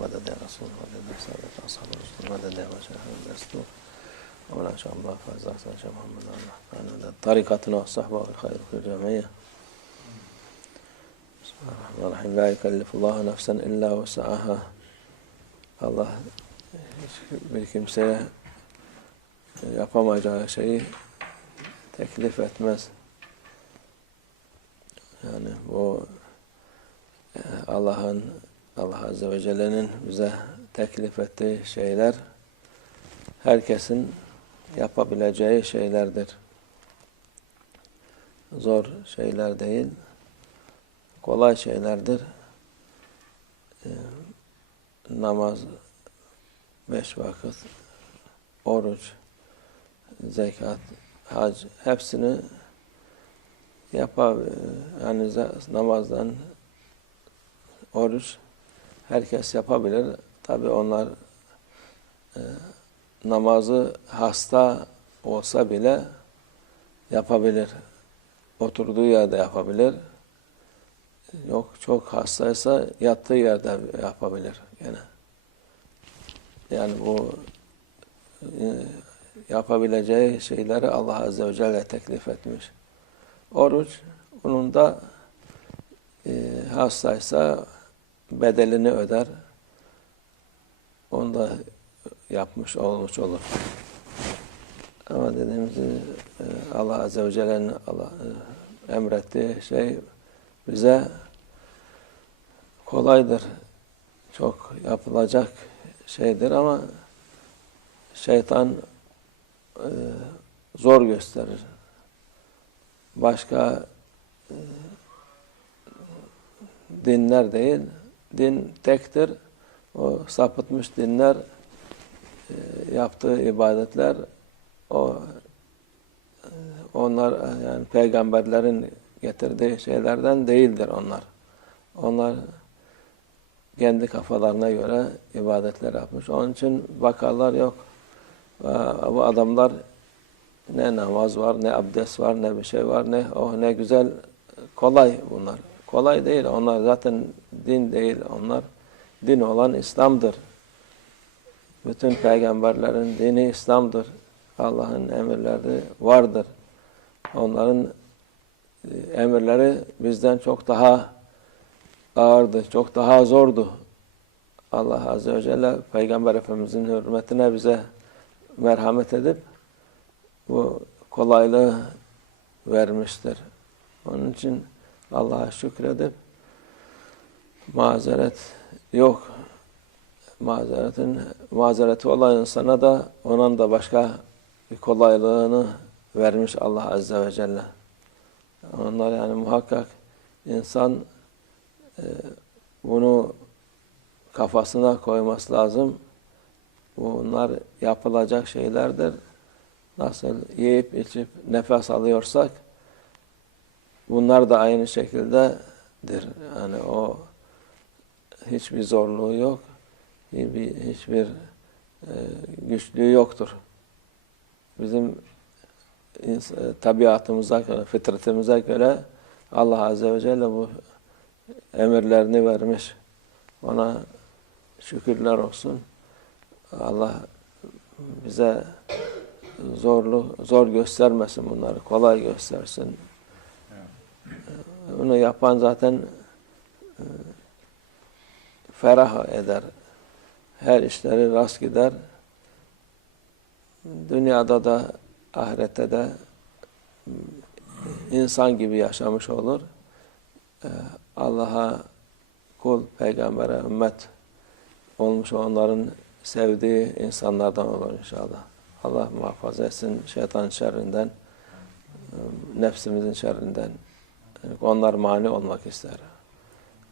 مدد يا رسول مدد أصحاب الرسول مدد يا مشايخ الدستور شاء الله فاز أحسن محمد الله طريقتنا والصحبة والخير في الجمعية بسم الله الرحمن الرحيم لا يكلف الله نفسا إلا وسعها Allah bir kimseye yapamayacağı şeyi teklif etmez. Yani bu Allah'ın Allah Azze ve Celle'nin bize teklif ettiği şeyler herkesin yapabileceği şeylerdir. Zor şeyler değil, kolay şeylerdir. Ee, namaz, beş vakit, oruç, zekat, hac hepsini yapar. Yani namazdan oruç herkes yapabilir. Tabi onlar e, namazı hasta olsa bile yapabilir. Oturduğu yerde yapabilir. Yok çok hastaysa yattığı yerde yapabilir gene. Yani bu e, yapabileceği şeyleri Allah Azze ve Celle teklif etmiş. Oruç, bunun da e, hastaysa bedelini öder. Onu da yapmış olmuş olur. Ama dediğimiz e, Allah Azze ve Celle'nin e, emrettiği şey bize kolaydır. Çok yapılacak şeydir ama şeytan e, zor gösterir. Başka dinler değil, din tektir. O sapıtmış dinler e, yaptığı ibadetler o e, onlar e, yani peygamberlerin getirdiği şeylerden değildir onlar. Onlar kendi kafalarına göre ibadetler yapmış. Onun için bakarlar yok. Bu adamlar ne namaz var, ne abdest var, ne bir şey var, ne oh ne güzel, kolay bunlar. Kolay değil. Onlar zaten din değil. Onlar din olan İslam'dır. Bütün peygamberlerin dini İslam'dır. Allah'ın emirleri vardır. Onların e, emirleri bizden çok daha ağırdı, çok daha zordu. Allah Azze ve Celle Peygamber Efendimizin hürmetine bize merhamet edip bu kolaylığı vermiştir. Onun için Allah'a şükredip mazeret yok. Mazeretin mazereti olan insana da onun da başka bir kolaylığını vermiş Allah Azze ve Celle. Onlar yani muhakkak insan e, bunu kafasına koyması lazım. Bunlar yapılacak şeylerdir. Nasıl yiyip içip nefes alıyorsak bunlar da aynı şekildedir. Yani o hiçbir zorluğu yok. Hiçbir, hiçbir e, güçlüğü yoktur. Bizim e, tabiatımıza göre, fıtratımıza göre Allah Azze ve Celle bu emirlerini vermiş. Ona şükürler olsun. Allah bize zorlu zor göstermesin bunları, kolay göstersin. Bunu yapan zaten ferah eder. Her işleri rast gider. Dünyada da ahirette de insan gibi yaşamış olur. Ee, Allah'a kul, peygambere, ümmet olmuş onların sevdiği insanlardan olur inşallah. Allah muhafaza etsin şeytan şerrinden, e, nefsimizin şerrinden. Onlar mani olmak ister.